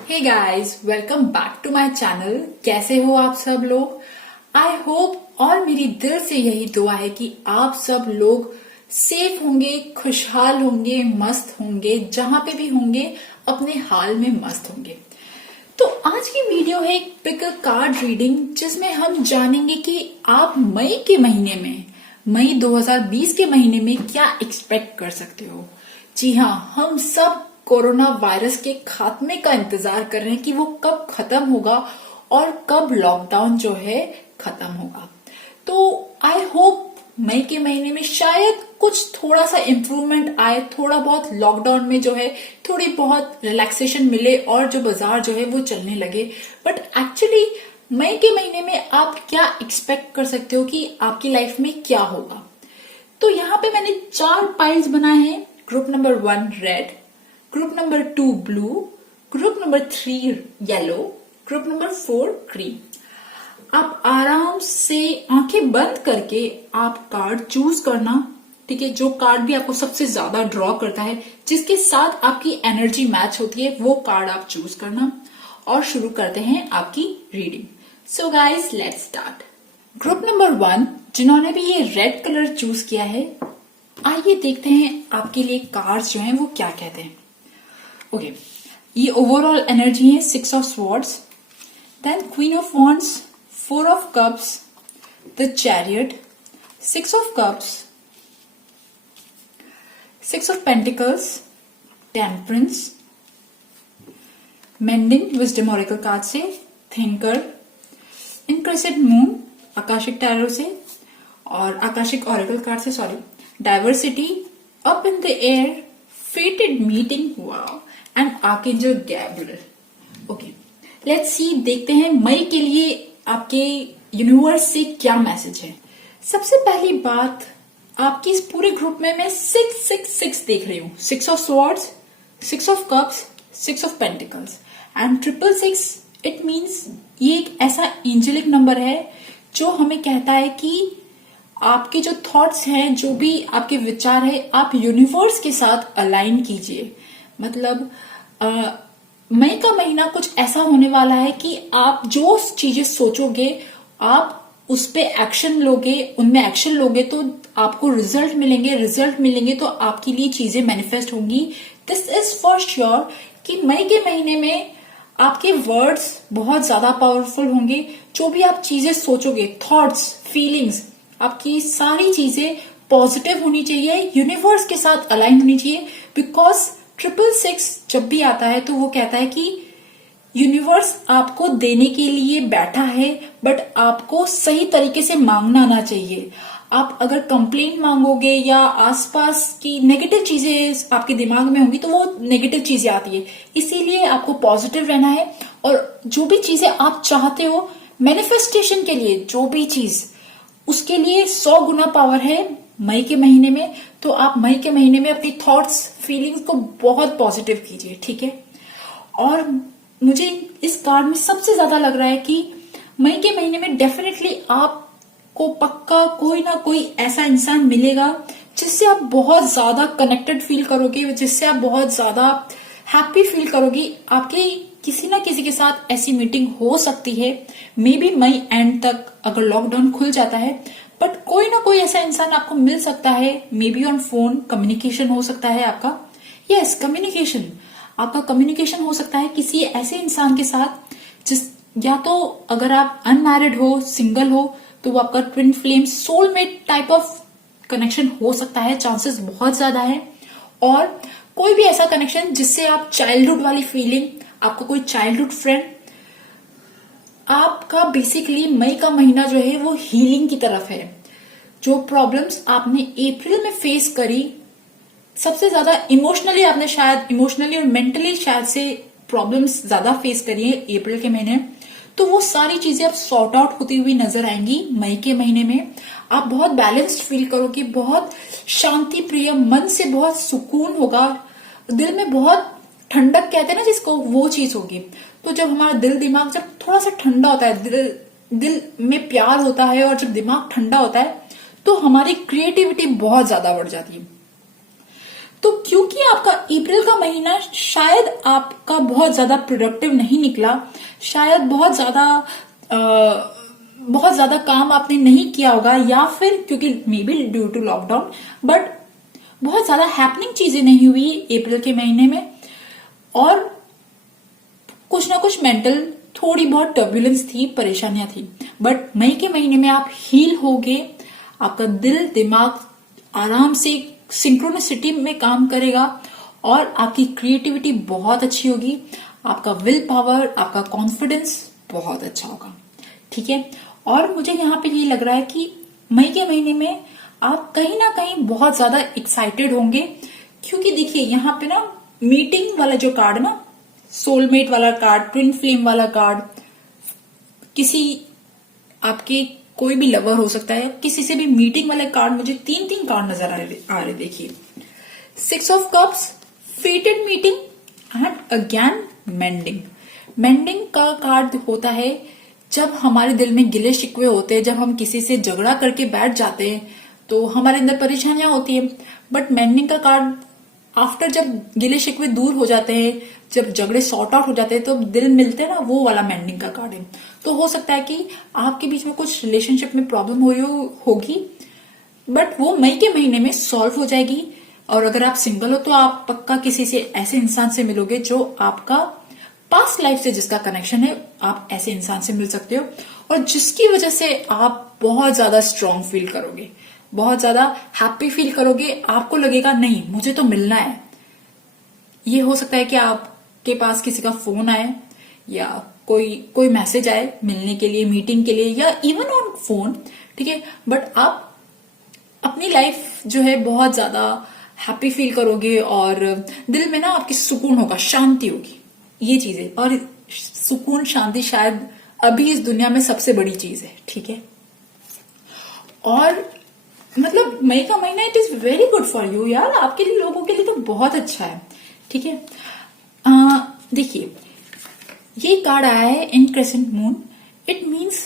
Hey guys, welcome back to my channel. कैसे हो आप सब लोग? आई होप और मेरी दिल से यही दुआ है कि आप सब लोग सेफ होंगे, खुशहाल होंगे, मस्त होंगे, जहां पे भी होंगे अपने हाल में मस्त होंगे। तो आज की वीडियो है एक पिक अ कार्ड रीडिंग, जिसमें हम जानेंगे कि आप मई 2020 के महीने में क्या एक्सपेक्ट कर सकते हो। जी हाँ, हम सब कोरोना वायरस के खात्मे का इंतजार कर रहे हैं कि वो कब खत्म होगा और कब लॉकडाउन जो है खत्म होगा। तो आई होप मई के महीने में शायद कुछ थोड़ा सा इम्प्रूवमेंट आए, थोड़ा बहुत लॉकडाउन में जो है थोड़ी बहुत रिलैक्सेशन मिले और जो बाजार जो है वो चलने लगे। बट एक्चुअली मई के महीने में आप क्या एक्सपेक्ट कर सकते हो कि आपकी लाइफ में क्या होगा। तो यहाँ पे मैंने 4 पाइल्स बनाए हैं। Group number 1 red, group number 2 blue, group number 3 yellow, group number 4 green. आप आराम से आंखें बंद करके आप कार्ड चूज करना, ठीक है। जो कार्ड भी आपको सबसे ज्यादा ड्रॉ करता है, जिसके साथ आपकी एनर्जी मैच होती है, वो कार्ड आप चूज करना और शुरू करते हैं आपकी reading. So guys, let's start. Group number 1 जिन्होंने भी ये रेड कलर चूज किया है, आइए देखते हैं आपके लिए कार्ड्स जो हैं वो क्या कहते हैं। ओके, ये ओवरऑल एनर्जी है 6 of swords, then queen of wands, 4 of cups, the chariot, 6 of cups, 6 of pentacles, temperance, mending wisdom oracle card से, थिंकर, इनक्रेसेंट मून आकाशिक टैरो से और आकाशिक ऑरेकल कार्ड से, diversity, up in the air, fated meeting, wow, and archangel Gabriel. Okay, let's see, देखते हैं मई के लिए आपके यूनिवर्स से क्या मैसेज है। सबसे पहली बात, आपकी इस पूरे ग्रुप में मैं 666 देख रही हूँ। 6 of swords, 6 of cups, 6 of pentacles and 666। It means ये एक ऐसा एंजेलिक नंबर है जो हमें कहता है कि आपके जो थॉट्स हैं, जो भी आपके विचार है, आप यूनिवर्स के साथ अलाइन कीजिए। मतलब मई का महीना कुछ ऐसा होने वाला है कि आप जो चीजें सोचोगे, आप उस पे एक्शन लोगे, उनमें एक्शन लोगे तो आपको रिजल्ट मिलेंगे तो आपके लिए चीजें मैनिफेस्ट होंगी। दिस इज फॉर श्योर कि मई के महीने में आपके वर्ड्स बहुत ज्यादा पावरफुल होंगे। जो भी आप चीजें सोचोगे, थॉट्स, फीलिंग्स, आपकी सारी चीजें पॉजिटिव होनी चाहिए, यूनिवर्स के साथ अलाइन होनी चाहिए। बिकॉज 666 जब भी आता है तो वो कहता है कि यूनिवर्स आपको देने के लिए बैठा है, बट आपको सही तरीके से मांगना आना चाहिए। आप अगर कंप्लेंट मांगोगे या आसपास की नेगेटिव चीजें आपके दिमाग में होंगी तो वो नेगेटिव चीजें आती है। इसीलिए आपको पॉजिटिव रहना है और जो भी चीजें आप चाहते हो मैनिफेस्टेशन के लिए, जो भी चीज, उसके लिए 100 गुना पावर है मई के महीने में। तो आप मई के महीने में अपनी थॉट्स, फीलिंग्स को बहुत पॉजिटिव कीजिए, ठीक है। और मुझे इस कार्ड में सबसे ज्यादा लग रहा है कि मई के महीने में डेफिनेटली आपको पक्का कोई ना कोई ऐसा इंसान मिलेगा जिससे आप बहुत ज्यादा कनेक्टेड फील करोगे, जिससे आप बहुत ज्यादा हैप्पी फील करोगी। आपके किसी ना किसी के साथ ऐसी मीटिंग हो सकती है, मे बी मई एंड तक अगर लॉकडाउन खुल जाता है, बट कोई ना कोई ऐसा इंसान आपको मिल सकता है। May be on phone communication हो सकता है आपका, यस कम्युनिकेशन, आपका कम्युनिकेशन हो सकता है किसी ऐसे इंसान के साथ जिस, या तो अगर आप अनमैरिड हो, सिंगल हो, तो वो आपका twin flame, soulmate type of connection हो सकता है, चांसेस बहुत ज्यादा है। और कोई भी ऐसा कनेक्शन जिससे आप चाइल्डहुड वाली फीलिंग, आपका कोई चाइल्डहुड फ्रेंड, आपका बेसिकली मई का महीना जो है वो हीलिंग की तरफ है। जो प्रॉब्लम्स आपने अप्रैल में फेस करी, सबसे ज्यादा इमोशनली आपने शायद इमोशनली और मेंटली शायद से प्रॉब्लम्स ज्यादा फेस करी है अप्रैल के महीने, तो वो सारी चीजें अब सॉर्ट आउट होती हुई नजर आएंगी मई के महीने में। आप बहुत बैलेंस्ड फील करोगे, बहुत शांति प्रिय, मन से बहुत सुकून होगा, दिल में बहुत ठंडक कहते हैं ना जिसको, वो चीज होगी। तो जब हमारा दिल दिमाग जब थोड़ा सा ठंडा होता है, दिल में प्यार होता है और जब दिमाग ठंडा होता है तो हमारी क्रिएटिविटी बहुत ज्यादा बढ़ जाती है। तो क्योंकि आपका अप्रैल का महीना शायद आपका बहुत ज्यादा प्रोडक्टिव नहीं निकला, शायद बहुत ज्यादा काम आपने नहीं किया होगा, या फिर क्योंकि maybe due to lockdown, but बहुत ज्यादा हैपनिंग चीजें नहीं हुई अप्रैल के महीने में, और कुछ ना कुछ मेंटल थोड़ी बहुत टर्बुलेंस थी, परेशानियां थी। बट मई के महीने में आप हील होगे, आपका दिल दिमाग आराम से सिंक्रोनिसिटी में काम करेगा, और आपकी क्रिएटिविटी बहुत अच्छी होगी, आपका विल पावर, आपका कॉन्फिडेंस बहुत अच्छा होगा। ठीक है, और मुझे यहाँ पे ये लग रहा है कि मई के महीने में आप कहीं ना कहीं बहुत ज्यादा एक्साइटेड होंगे, क्योंकि देखिए यहाँ पे ना मीटिंग वाला जो कार्ड ना, सोलमेट वाला कार्ड, ट्विन फ्लेम वाला कार्ड, किसी आपके कोई भी लवर हो सकता है, किसी से भी मीटिंग वाले कार्ड, मुझे तीन कार्ड नजर आ रहे। देखिए 6 of cups, फेटेड meeting and again mending. Mending का कार्ड होता है जब हमारे दिल में गिले शिकवे होते हैं, जब हम किसी से झगड़ा करके बैठ जाते हैं तो हमारे अंदर परेशानियां होती है। बट मेंडिंग का कार्ड आफ्टर, जब गिले शिकवे दूर हो जाते हैं, जब झगड़े सॉर्ट आउट हो जाते हैं, तो दिल मिलते हैं ना, वो वाला मेंडिंग का कार्ड है। तो हो सकता है कि आपके बीच में कुछ रिलेशनशिप में प्रॉब्लम हो रही होगी, बट वो मई के महीने में सॉल्व हो जाएगी। और अगर आप सिंगल हो तो आप पक्का किसी से, ऐसे इंसान से मिलोगे जो आपका पास्ट लाइफ से जिसका कनेक्शन है, आप ऐसे इंसान से मिल सकते हो, और जिसकी वजह से आप बहुत ज्यादा स्ट्रांग फील करोगे, बहुत ज्यादा हैप्पी फील करोगे। आपको लगेगा नहीं, मुझे तो मिलना है। ये हो सकता है कि आपके पास किसी का फोन आए, या कोई मैसेज आए मिलने के लिए, मीटिंग के लिए, या इवन ऑन फोन। ठीक है, बट आप अपनी लाइफ जो है बहुत ज्यादा हैप्पी फील करोगे, और दिल में ना आपकी सुकून होगा, शांति होगी, ये चीज है। और सुकून, शांति शायद अभी इस दुनिया में सबसे बड़ी चीज है। ठीक है, और मतलब मई का महीना it is very good for you यार, आपके लिए, लोगों के लिए तो बहुत अच्छा है। ठीक है, देखिए ये कार्ड आया है इन क्रेसेंट मून। इट मीन्स,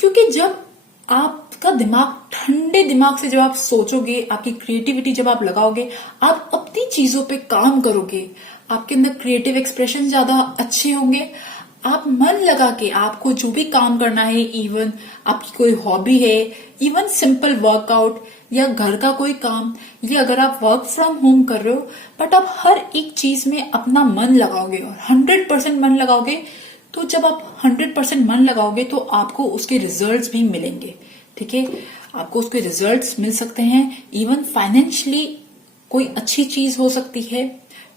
क्योंकि जब आपका दिमाग, ठंडे दिमाग से जब आप सोचोगे, आपकी क्रिएटिविटी जब आप लगाओगे, आप अपनी चीजों पे काम करोगे, आपके अंदर क्रिएटिव एक्सप्रेशन ज्यादा अच्छे होंगे। आप मन लगा के, आपको जो भी काम करना है, इवन आपकी कोई हॉबी है, इवन सिंपल वर्कआउट या घर का कोई काम, या अगर आप वर्क फ्रॉम होम कर रहे हो, बट आप हर एक चीज में अपना मन लगाओगे और 100% मन लगाओगे, तो जब आप 100% मन लगाओगे तो आपको उसके रिजल्ट्स भी मिलेंगे। ठीक है, आपको उसके रिजल्ट्स मिल सकते हैं, इवन फाइनेंशियली कोई अच्छी चीज हो सकती है।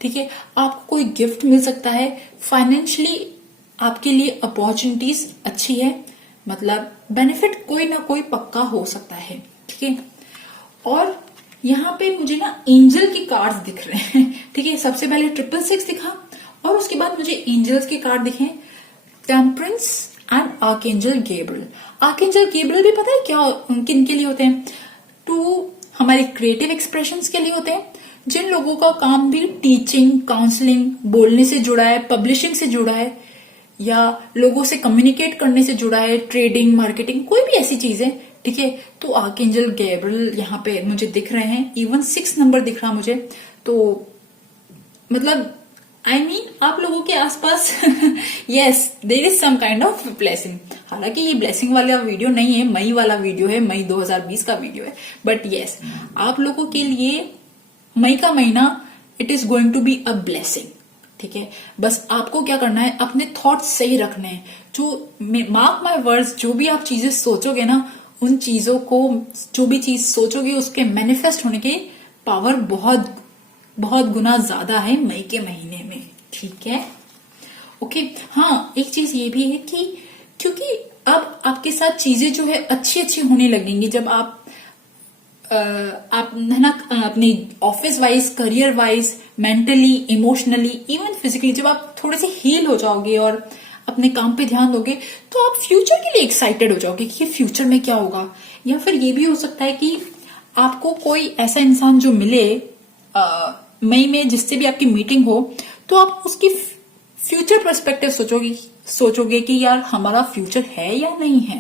ठीक है, आपको कोई गिफ्ट मिल सकता है, फाइनेंशियली आपके लिए अपॉर्चुनिटीज अच्छी है, मतलब बेनिफिट कोई ना कोई पक्का हो सकता है। ठीक है, और यहाँ पे मुझे ना एंजल की कार्ड्स दिख रहे हैं। ठीक है, सबसे पहले 666 दिखा, और उसके बाद मुझे एंजल्स के कार्ड दिखे, temperance and archangel Gabriel. Archangel Gabriel भी पता है क्या, किन के लिए होते हैं? टू हमारे क्रिएटिव एक्सप्रेशंस के लिए होते हैं। जिन लोगों का काम भी टीचिंग, काउंसलिंग, बोलने से जुड़ा है, पब्लिशिंग से जुड़ा है, या लोगों से कम्युनिकेट करने से जुड़ा है, ट्रेडिंग, मार्केटिंग, कोई भी ऐसी चीज है। ठीक है, तो आर्कएंजल गैब्रियल यहाँ पे मुझे दिख रहे हैं, इवन 6 नंबर दिख रहा मुझे। तो मतलब I mean, आप लोगों के आसपास yes there is some kind of blessing. हालांकि ये ब्लेसिंग वाला वीडियो नहीं है, मई वाला वीडियो है, मई 2020 का वीडियो है, बट यस आप लोगों के लिए मई का महीना it is going to be a blessing. ठीक है, बस आपको क्या करना है, अपने थॉट्स सही रखने हैं। जो मार्क माय वर्ड्स, जो भी आप चीजें सोचोगे ना, उन चीजों को, जो भी चीज सोचोगे उसके मैनिफेस्ट होने की पावर बहुत बहुत गुना ज्यादा है मई के महीने में। ठीक है, ओके। हाँ, एक चीज ये भी है कि क्योंकि अब आपके साथ चीजें जो है अच्छी अच्छी होने लगेंगी, जब आप है ना, अपने office wise, career wise, mentally, emotionally, even physically, जब आप थोड़े से हील हो जाओगे और अपने काम पे ध्यान दोगे, तो आप फ्यूचर के लिए एक्साइटेड हो जाओगे कि फ्यूचर में क्या होगा। या फिर ये भी हो सकता है कि आपको कोई ऐसा इंसान जो मिले मई में, जिससे भी आपकी मीटिंग हो, तो आप उसकी फ्यूचर पर्सपेक्टिव सोचोगे कि यार हमारा फ्यूचर है या नहीं है,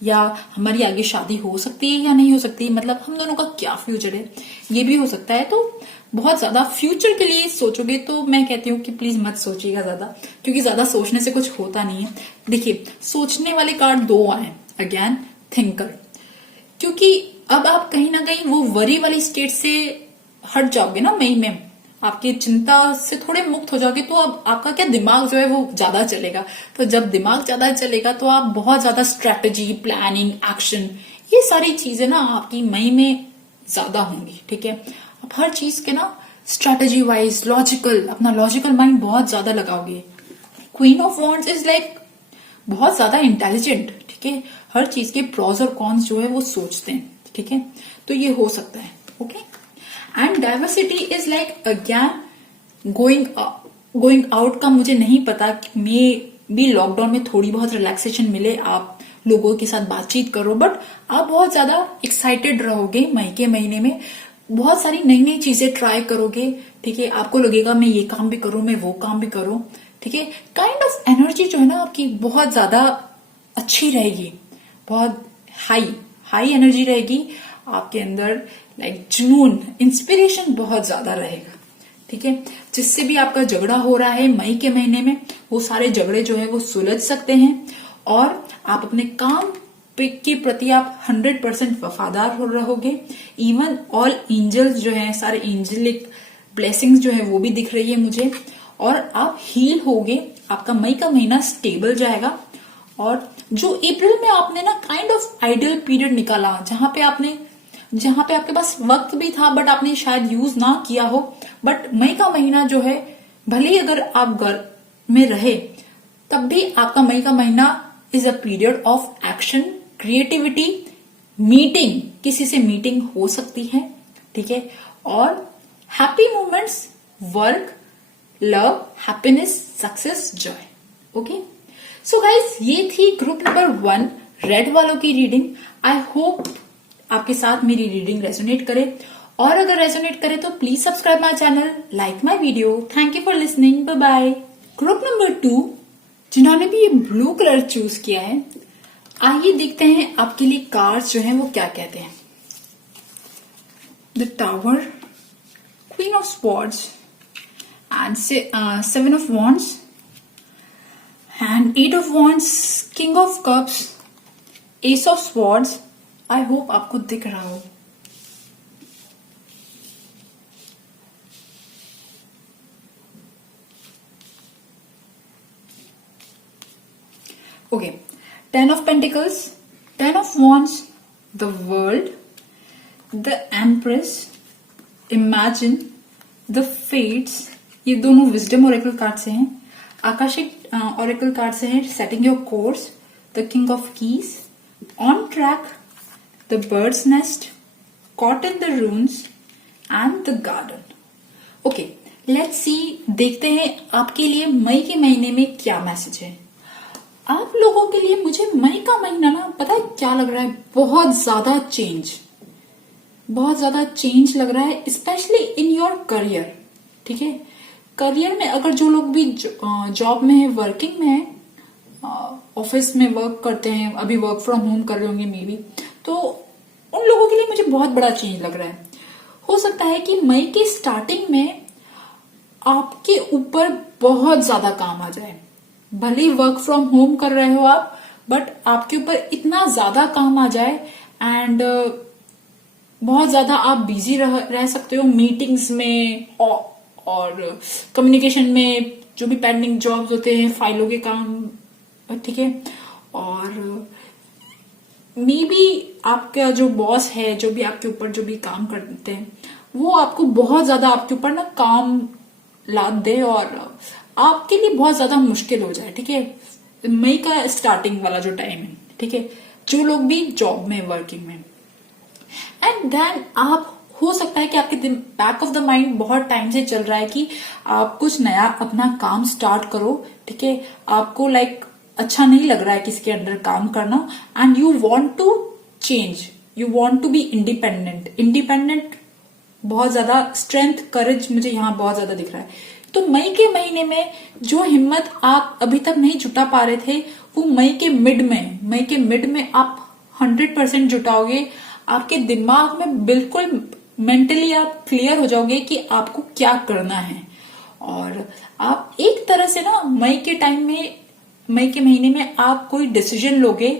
या हमारी आगे शादी हो सकती है या नहीं हो सकती, मतलब हम दोनों का क्या फ्यूचर है, ये भी हो सकता है। तो बहुत ज्यादा फ्यूचर के लिए सोचोगे तो मैं कहती हूँ कि प्लीज मत सोचिएगा ज्यादा, क्योंकि ज्यादा सोचने से कुछ होता नहीं है। देखिए, सोचने वाले कार्ड दो आए, अगेन थिंकर, क्योंकि अब आप कहीं ना कहीं वो वरी वाली स्टेट से हट जाओगे ना, मई में आपकी चिंता से थोड़े मुक्त हो जाओगे, तो अब आपका क्या दिमाग जो है वो ज्यादा चलेगा। तो जब दिमाग ज्यादा चलेगा तो आप बहुत ज्यादा स्ट्रेटेजी, प्लानिंग, एक्शन, ये सारी चीजें ना आपकी मई में ज्यादा होंगी। ठीक है, आप हर चीज के ना स्ट्रेटेजी वाइज लॉजिकल, अपना लॉजिकल माइंड बहुत ज्यादा लगाओगे। Queen of wands is like बहुत ज्यादा इंटेलिजेंट। ठीक है, हर चीज के प्रॉज और कॉन्स जो है वो सोचते हैं। ठीक है, तो ये हो सकता है। Okay, and diversity is like again going out का मुझे नहीं पता, मे भी लॉकडाउन में थोड़ी बहुत रिलैक्सेशन मिले, आप लोगों के साथ बातचीत करो, बट आप बहुत ज्यादा एक्साइटेड रहोगे मई के महीने में, बहुत सारी नई नई चीजें ट्राई करोगे। ठीक है, आपको लगेगा मैं ये काम भी करूं, मैं वो काम भी करूं। ठीक है, काइंड ऑफ एनर्जी जो है ना आपकी बहुत ज्यादा अच्छी रहेगी, बहुत हाई एनर्जी रहेगी आपके अंदर, लाइक जुनून, इंस्पिरेशन बहुत ज्यादा रहेगा। ठीक है, जिससे भी आपका झगड़ा हो रहा है मई के महीने में, वो सारे झगड़े जो है वो सुलझ सकते हैं, और आप अपने काम के प्रति आप 100% वफादार हो रहोगे। इवन ऑल एंजल्स जो है, सारे एंजेलिक ब्लेसिंग्स जो है वो भी दिख रही है मुझे, और आप हील होगे। आपका मई का महीना स्टेबल जाएगा। और जो अप्रैल में आपने ना काइंड ऑफ आइडल पीरियड निकाला, जहां पे आपके पास वक्त भी था बट आपने शायद यूज ना किया हो, बट मई का महीना जो है, भले ही अगर आप घर में रहे तब भी आपका मई का महीना is a period of action, creativity, meeting, किसी से मीटिंग हो सकती है। ठीक है, और happy moments, work, love, happiness, success, Joy. Okay, सो गाइज, ये थी ग्रुप नंबर 1 रेड वालों की रीडिंग। आई होप आपके साथ मेरी रीडिंग रेजोनेट करे, और अगर रेजोनेट करे तो please subscribe my channel, like my video. Thank you for listening, bye bye. Group number 2 जिन्होंने भी ये ब्लू कलर चूज किया है, आइए देखते हैं आपके लिए कार्ड्स जो हैं वो क्या कहते हैं। The tower, queen of swords and 7 of wands and 8 of wands, king of cups, ace of swords। I hope आपको दिख रहा हो। Okay, 10 of pentacles, 10 of wands, the world, the empress, imagine, the fates। ये दोनों wisdom Oracle card से हैं। Akashic Oracle card से हैं setting your course, the king of keys, on track, the birds nest, caught in the रून्स and the garden. Okay, let's see, देखते हैं आपके लिए मई के महीने में क्या मैसेज है। आप लोगों के लिए मुझे मई का महीना ना, पता है क्या लग रहा है, बहुत ज्यादा चेंज लग रहा है, स्पेशली इन योर करियर। ठीक है, करियर में अगर जो लोग भी जॉब में है, वर्किंग में है, ऑफिस में वर्क करते हैं, अभी वर्क फ्रॉम होम कर रहे होंगे मे बी, तो उन लोगों के लिए मुझे बहुत बड़ा चेंज लग रहा है। हो सकता है कि मई के स्टार्टिंग में आपके ऊपर बहुत ज्यादा काम आ जाए, भले ही वर्क फ्रॉम होम कर रहे हो आप, बट आपके ऊपर इतना ज्यादा काम आ जाए एंड बहुत ज्यादा आप बिजी रह सकते हो मीटिंग्स में और कम्युनिकेशन में, जो भी पेंडिंग जॉब्स होते हैं, फाइलों के काम। ठीक है, और मे बी आपका जो बॉस है, जो भी आपके ऊपर जो भी काम करते हैं, वो आपको बहुत ज्यादा आपके ऊपर ना काम लाद दे और आपके लिए बहुत ज्यादा मुश्किल हो जाए। ठीक है, मई का स्टार्टिंग वाला जो टाइम है। ठीक है, जो लोग भी जॉब में, वर्किंग में, एंड देन आप, हो सकता है कि आपके बैक ऑफ द माइंड बहुत टाइम से चल रहा है कि आप कुछ नया अपना काम स्टार्ट करो। ठीक है, आपको लाइक अच्छा नहीं लग रहा है किसी के अंडर काम करना, and you want to change, you want to be independent, बहुत ज्यादा स्ट्रेंथ, करेज मुझे यहाँ बहुत ज्यादा दिख रहा है। तो मई के महीने में जो हिम्मत आप अभी तक नहीं जुटा पा रहे थे, वो मई के मिड में आप 100% जुटाओगे, आपके दिमाग में बिल्कुल मेंटली आप क्लियर हो जाओगे कि आपको क्या करना है। और आप एक तरह से ना मई के महीने में आप कोई डिसीजन लोगे,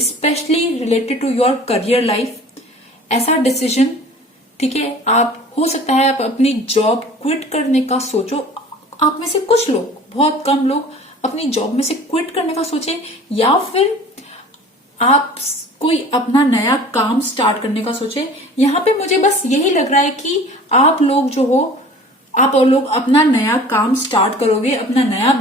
specially related to your career life. ऐसा डिसीजन, ठीक है, आप हो सकता है आप अपनी जॉब क्विट करने का सोचो। आप में से कुछ लोग, बहुत कम लोग अपनी जॉब में से क्विट करने का सोचे, या फिर आप कोई अपना नया काम स्टार्ट करने का सोचे। यहाँ पे मुझे बस यही लग रहा है कि आप लोग अपना नया काम स्टार्ट करोगे, अपना नया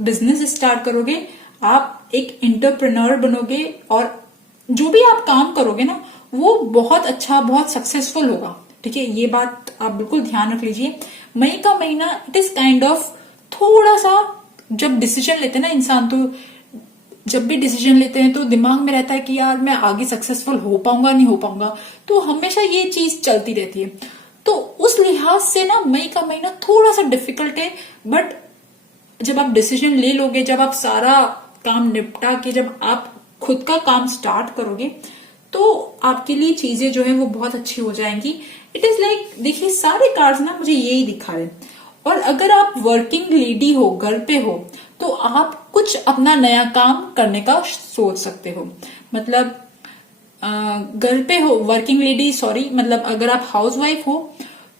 बिजनेस स्टार्ट करोगे, आप एक एंटरप्रेन्योर बनोगे, और जो भी आप काम करोगे ना वो बहुत अच्छा, बहुत सक्सेसफुल होगा। ठीक है, ये बात आप बिल्कुल ध्यान रख लीजिए। मई का महीना इट इज काइंड ऑफ थोड़ा सा, जब डिसीजन लेते हैं ना इंसान, तो जब भी डिसीजन लेते हैं तो दिमाग में रहता है कि यार मैं आगे सक्सेसफुल हो पाऊंगा नहीं हो पाऊंगा, तो हमेशा ये चीज चलती रहती है। तो उस लिहाज से ना मई का महीना थोड़ा सा डिफिकल्ट है, बट जब आप डिसीजन ले लोगे, जब आप सारा काम निपटा के जब आप खुद का काम स्टार्ट करोगे, तो आपके लिए चीजें जो है वो बहुत अच्छी हो जाएंगी। इट इज लाइक, देखिए सारे कार्ड्स ना मुझे यही दिखा रहे हैं। और अगर आप वर्किंग लेडी हो, घर पे हो, तो आप कुछ अपना नया काम करने का सोच सकते हो। मतलब घर पे हो, वर्किंग लेडी, सॉरी, मतलब अगर आप हाउसवाइफ हो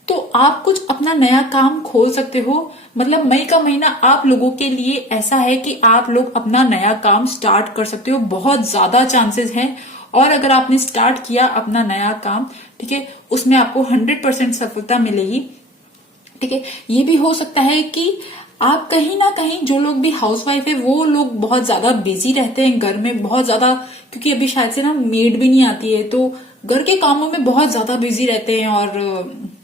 तो आप कुछ अपना नया काम खोल सकते हो। मतलब मई का महीना आप लोगों के लिए ऐसा है कि आप लोग अपना नया काम स्टार्ट कर सकते हो, बहुत ज्यादा चांसेस हैं। और अगर आपने स्टार्ट किया अपना नया काम, ठीक है, उसमें आपको 100% सफलता मिलेगी। ठीक है, ये भी हो सकता है कि आप कहीं ना कहीं, जो लोग भी हाउसवाइफ है वो लोग बहुत ज्यादा बिजी रहते हैं घर में, बहुत ज्यादा, क्योंकि अभी शायद से ना मेड भी नहीं आती है, तो घर के कामों में बहुत ज्यादा बिजी रहते हैं। और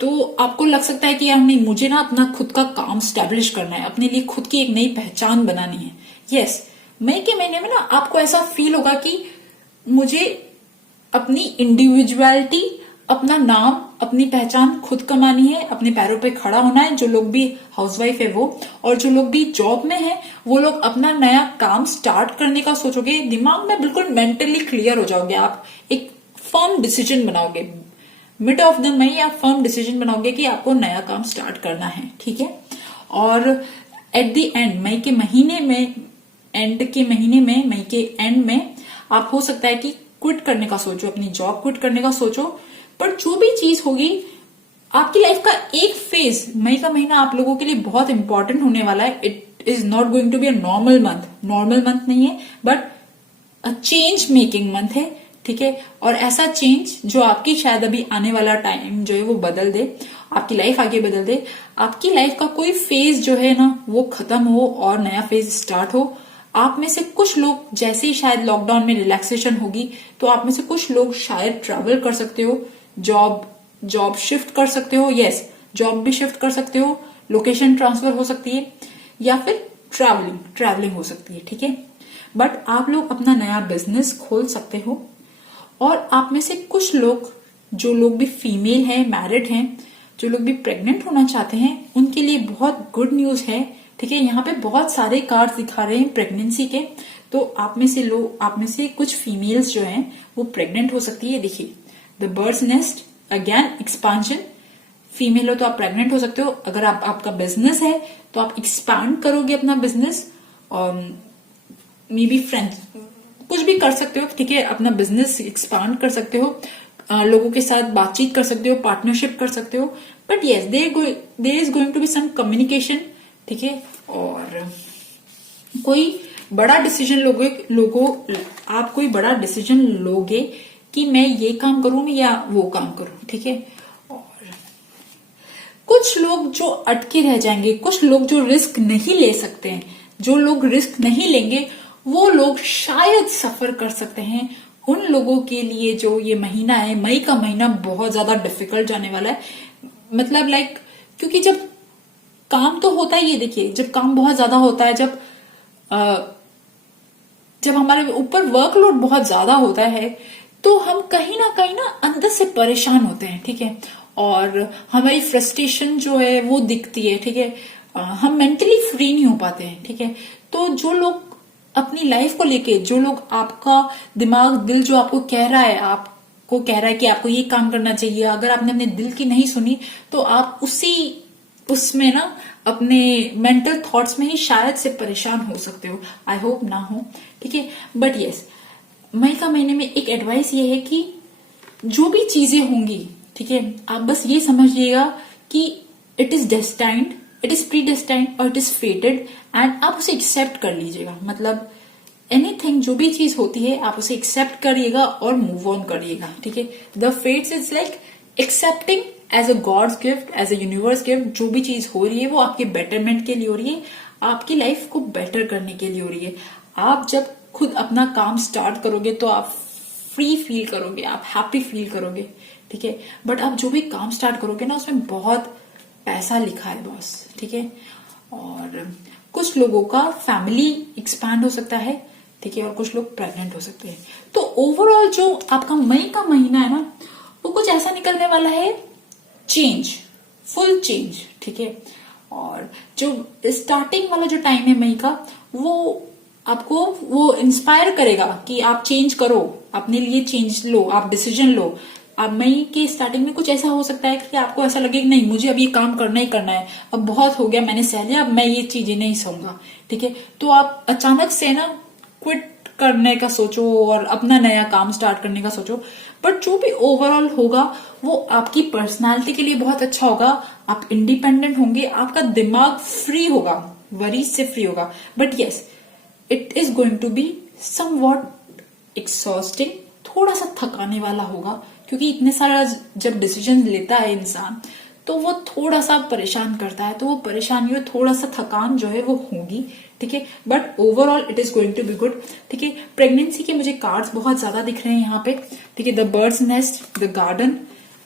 तो आपको लग सकता है कि यार नहीं, मुझे ना अपना खुद का काम स्टैब्लिश करना है, अपने लिए खुद की एक नई पहचान बनानी है। यस, मई के महीने में ना आपको ऐसा फील होगा कि मुझे अपनी इंडिविजुअलिटी, अपना नाम, अपनी पहचान खुद कमानी है, अपने पैरों पे खड़ा होना है। जो लोग भी हाउसवाइफ है वो, और जो लोग भी जॉब में है, वो लोग अपना नया काम स्टार्ट करने का सोचोगे, दिमाग में बिल्कुल मेंटली क्लियर हो जाओगे, आप एक फर्म डिसीजन बनाओगे। मिड ऑफ द मई आप फर्म डिसीजन बनाओगे कि आपको नया काम स्टार्ट करना है। ठीक है, और एट द एंड, मई के महीने में, मई के एंड में आप हो सकता है कि क्विट करने का सोचो, अपनी जॉब क्विट करने का सोचो। पर जो भी चीज होगी, आपकी लाइफ का एक फेज, मई का महीना आप लोगों के लिए बहुत इंपॉर्टेंट होने वाला है। It is not going to be a normal month नहीं है, but a change making month है। ठीक है, और ऐसा चेंज जो आपकी शायद अभी आने वाला टाइम जो है वो बदल दे, आपकी लाइफ आगे बदल दे, आपकी लाइफ का कोई फेज जो है ना वो खत्म हो और नया फेज स्टार्ट हो। आप में से कुछ लोग, जैसे ही शायद लॉकडाउन में रिलैक्सेशन होगी, तो आप में से कुछ लोग शायद ट्रैवल कर सकते हो, जॉब शिफ्ट कर सकते हो। यस, जॉब भी शिफ्ट कर सकते हो, लोकेशन ट्रांसफर हो सकती है, या फिर ट्रैवलिंग हो सकती है। ठीक है, बट आप लोग अपना नया बिजनेस खोल सकते हो। और आप में से कुछ लोग, जो लोग भी फीमेल हैं, मैरिड हैं, जो लोग भी प्रेग्नेंट होना चाहते हैं, उनके लिए बहुत गुड न्यूज है। ठीक है, यहाँ पे बहुत सारे कार्ड दिखा रहे हैं प्रेगनेंसी के, तो आप में से कुछ फीमेल्स जो हैं वो प्रेग्नेंट हो सकती है। देखिए, the birds nest, again expansion, female हो तो आप प्रेग्नेंट हो सकते हो। अगर आपका बिजनेस है तो आप एक्सपैंड करोगे अपना बिजनेस, और मे बी फ्रेंड्स, कुछ भी कर सकते हो। ठीक है, अपना बिजनेस एक्सपांड कर सकते हो, लोगों के साथ बातचीत कर सकते हो, पार्टनरशिप कर सकते हो। But yes, there is going to be some communication. ठीक है, और कोई बड़ा डिसीजन आप कोई बड़ा डिसीजन लोगे कि मैं ये काम करूं या वो काम करूं। ठीक है, और कुछ लोग जो अटके रह जाएंगे, कुछ लोग जो रिस्क नहीं ले सकते हैं, जो लोग रिस्क नहीं लेंगे, वो लोग शायद सफर कर सकते हैं। उन लोगों के लिए जो ये महीना है, मई का महीना, बहुत ज्यादा डिफिकल्ट जाने वाला है। मतलब लाइक, क्योंकि जब काम तो होता ही है, देखिए जब काम बहुत ज्यादा होता है, जब हमारे ऊपर वर्कलोड बहुत ज्यादा होता है, तो हम कहीं ना अंदर से परेशान होते हैं। ठीक है, और हमारी फ्रस्ट्रेशन जो है वो दिखती है। ठीक है, हम मेंटली फ्री नहीं हो पाते हैं। ठीक है, तो जो लोग अपनी लाइफ को लेके जो लोग आपका दिमाग दिल जो आपको कह रहा है, आपको कह रहा है कि आपको ये काम करना चाहिए, अगर आपने अपने दिल की नहीं सुनी तो आप उसमें ना अपने मेंटल थॉट्स में ही शायद से परेशान हो सकते हो। आई होप ना हो, ठीक है। बट यस, मई का महीने में एक एडवाइस ये है कि जो भी चीजें होंगी, ठीक है, आप बस ये समझिएगा कि it is destined, it is pre destined और इट इज फेटेड, एंड आप उसे एक्सेप्ट कर लीजिएगा। मतलब एनीथिंग, जो भी चीज होती है आप उसे एक्सेप्ट करिएगा और मूव ऑन करिएगा, ठीक है। The fates is like accepting as a god's gift, as a universe gift. जो भी चीज हो रही है वो आपके बेटरमेंट के लिए हो रही है, आपकी लाइफ को बेटर करने के लिए हो रही है। आप जब खुद अपना काम स्टार्ट करोगे तो आप फ्री फील करोगे, आप हैप्पी फील करोगे, ठीक है। बट आप जो भी काम स्टार्ट करोगे ना उसमें बहुत पैसा लिखा है बॉस, ठीक है। और कुछ लोगों का फैमिली एक्सपैंड हो सकता है, ठीक है, और कुछ लोग प्रेग्नेंट हो सकते हैं। तो ओवरऑल जो आपका मई का महीना है ना वो कुछ ऐसा निकलने वाला है, चेंज, फुल चेंज, ठीक है। और जो स्टार्टिंग वाला जो टाइम है मई का, वो आपको वो इंस्पायर करेगा कि आप चेंज करो, अपने लिए चेंज लो, आप डिसीजन लो। अब मई के स्टार्टिंग में कुछ ऐसा हो सकता है कि आपको ऐसा लगे कि नहीं, मुझे अब ये काम करना ही करना है, अब बहुत हो गया, मैंने सह लिया, अब मैं ये चीजें नहीं सहूंगा, ठीक है। तो आप अचानक से ना क्विट करने का सोचो और अपना नया काम स्टार्ट करने का सोचो। बट जो भी ओवरऑल होगा वो आपकी पर्सनालिटी के लिए बहुत अच्छा होगा, आप इंडिपेंडेंट होंगे, आपका दिमाग फ्री होगा, वरीज से फ्री होगा। But yes, it is going to be somewhat exhausting, थोड़ा सा थकाने वाला होगा, क्योंकि इतने सारा जब डिसीजन लेता है इंसान तो वो थोड़ा सा परेशान करता है, तो वो परेशानी और थोड़ा सा थकान जो है वो होगी, ठीक है। But overall it is going to be good, ठीक है। प्रेगनेंसी के मुझे कार्ड्स बहुत ज्यादा दिख रहे हैं यहाँ पे, ठीक है। The birds nest, the garden,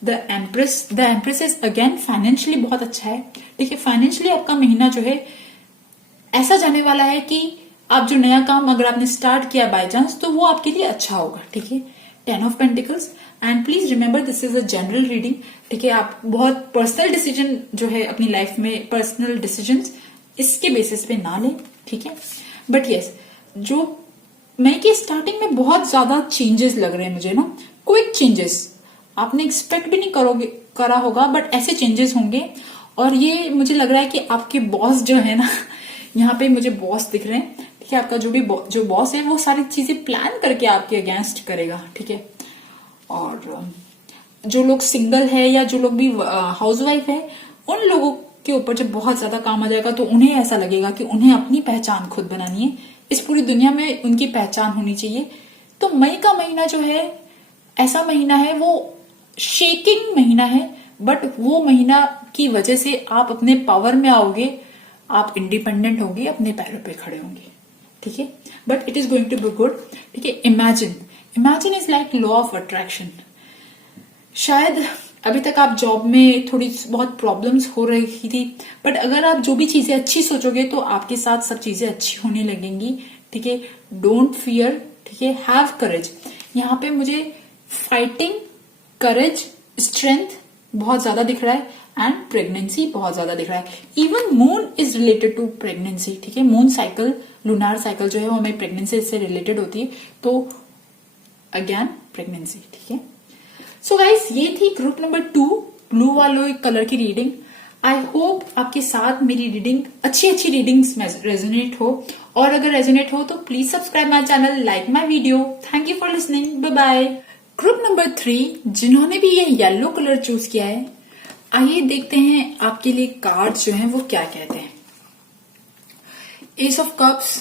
the empress is again financially बहुत अच्छा है, ठीक है। फाइनेंशियली आपका महीना जो है ऐसा जाने वाला है कि आप जो नया काम अगर आपने स्टार्ट किया बाय चांस तो वो आपके लिए अच्छा होगा, ठीक है। 10 of pentacles, and please remember this is a general reading, ठीक है। आप बहुत पर्सनल डिसीजन जो है अपनी लाइफ में, पर्सनल डिसीजन इसके बेसिस पे ना लें, ठीक है। बट यस, जो मई के स्टार्टिंग में बहुत ज्यादा चेंजेस लग रहे हैं मुझे ना, क्विक चेंजेस, आपने एक्सपेक्ट भी नहीं करा होगा, बट ऐसे चेंजेस होंगे। और ये मुझे लग रहा है कि आपके बॉस जो है ना, यहाँ पे मुझे बॉस दिख रहे हैं, ठीक है। आपका जो बॉस है वो सारी चीजें प्लान करके आपके अगेंस्ट करेगा, ठीक है। और जो लोग सिंगल है या जो लोग भी हाउसवाइफ है, उन लोगों के ऊपर जब बहुत ज्यादा काम आ जाएगा तो उन्हें ऐसा लगेगा कि उन्हें अपनी पहचान खुद बनानी है, इस पूरी दुनिया में उनकी पहचान होनी चाहिए। तो मई का महीना जो है ऐसा महीना है, वो शेकिंग महीना है, बट वो महीना की वजह से आप अपने पावर में आओगे, आप इंडिपेंडेंट होंगे, अपने पैरों पे खड़े होंगे, ठीक है। But it is going to be good, ठीक है। Imagine is like law of attraction. शायद अभी तक आप जॉब में थोड़ी बहुत प्रॉब्लम्स हो रही थी, बट अगर आप जो भी चीजें अच्छी सोचोगे तो आपके साथ सब चीजें अच्छी होने लगेंगी, ठीक है। डोंट फियर, ठीक है, हैव करेज। यहाँ पे मुझे फाइटिंग, करेज, स्ट्रेंथ बहुत ज्यादा दिख रहा है, एंड प्रेगनेंसी बहुत ज्यादा दिख रहा है। Even moon is related to pregnancy, ठीक है। मून साइकिल, लूनार साइकिल जो है वो हमें प्रेगनेंसी से रिलेटेड होती है, तो अगेन प्रेगनेंसी, ठीक है। सो गाइस, ये थी ग्रुप नंबर 2 ब्लू वालों कलर की रीडिंग। आई होप आपके साथ मेरी रीडिंग अच्छी रीडिंग्स में रेजोनेट हो, और अगर रेजोनेट हो तो please subscribe my channel, like my video. Thank you for listening, bye bye. Group number 3 जिन्होंने भी ये येलो कलर चूज किया है, आइए देखते हैं आपके लिए कार्ड्स जो हैं वो क्या कहते हैं। Ace of cups,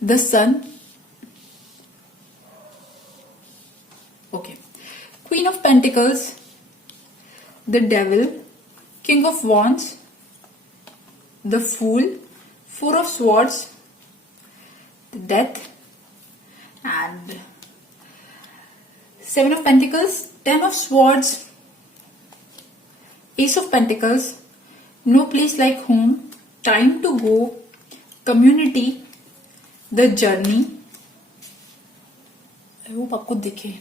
the sun, okay, queen of pentacles, the devil, king of wands, the fool, 4 of swords, the death, and 7 of Pentacles, 10 of Swords, Ace of Pentacles, No Place Like Home, Time to Go, Community, The Journey, I hope आपको दिखे,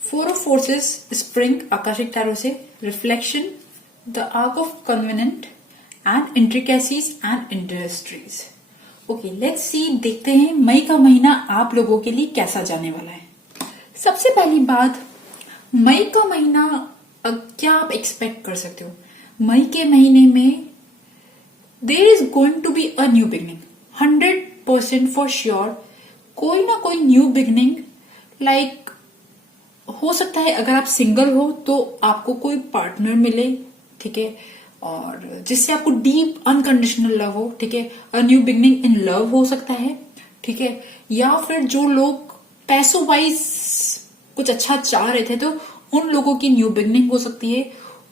4 of Forces, Spring, Akashic tarot से, Reflection, The Arc of Covenant, and Intricacies and Industries. Okay, let's see, देखते हैं मई का महीना आप लोगों के लिए कैसा जाने वाला है। सबसे पहली बात, मई का महीना क्या आप एक्सपेक्ट कर सकते हो? मई के महीने में there is going to be a new beginning, 100% for sure. कोई ना कोई न्यू बिगनिंग, लाइक हो सकता है अगर आप सिंगल हो तो आपको कोई पार्टनर मिले, ठीक है, और जिससे आपको डीप अनकंडीशनल लव हो, ठीक है, अ न्यू बिगनिंग इन लव हो सकता है, ठीक है। या फिर जो लोग पैसों वाइज कुछ अच्छा चाह रहे थे तो उन लोगों की न्यू बिगनिंग हो सकती है।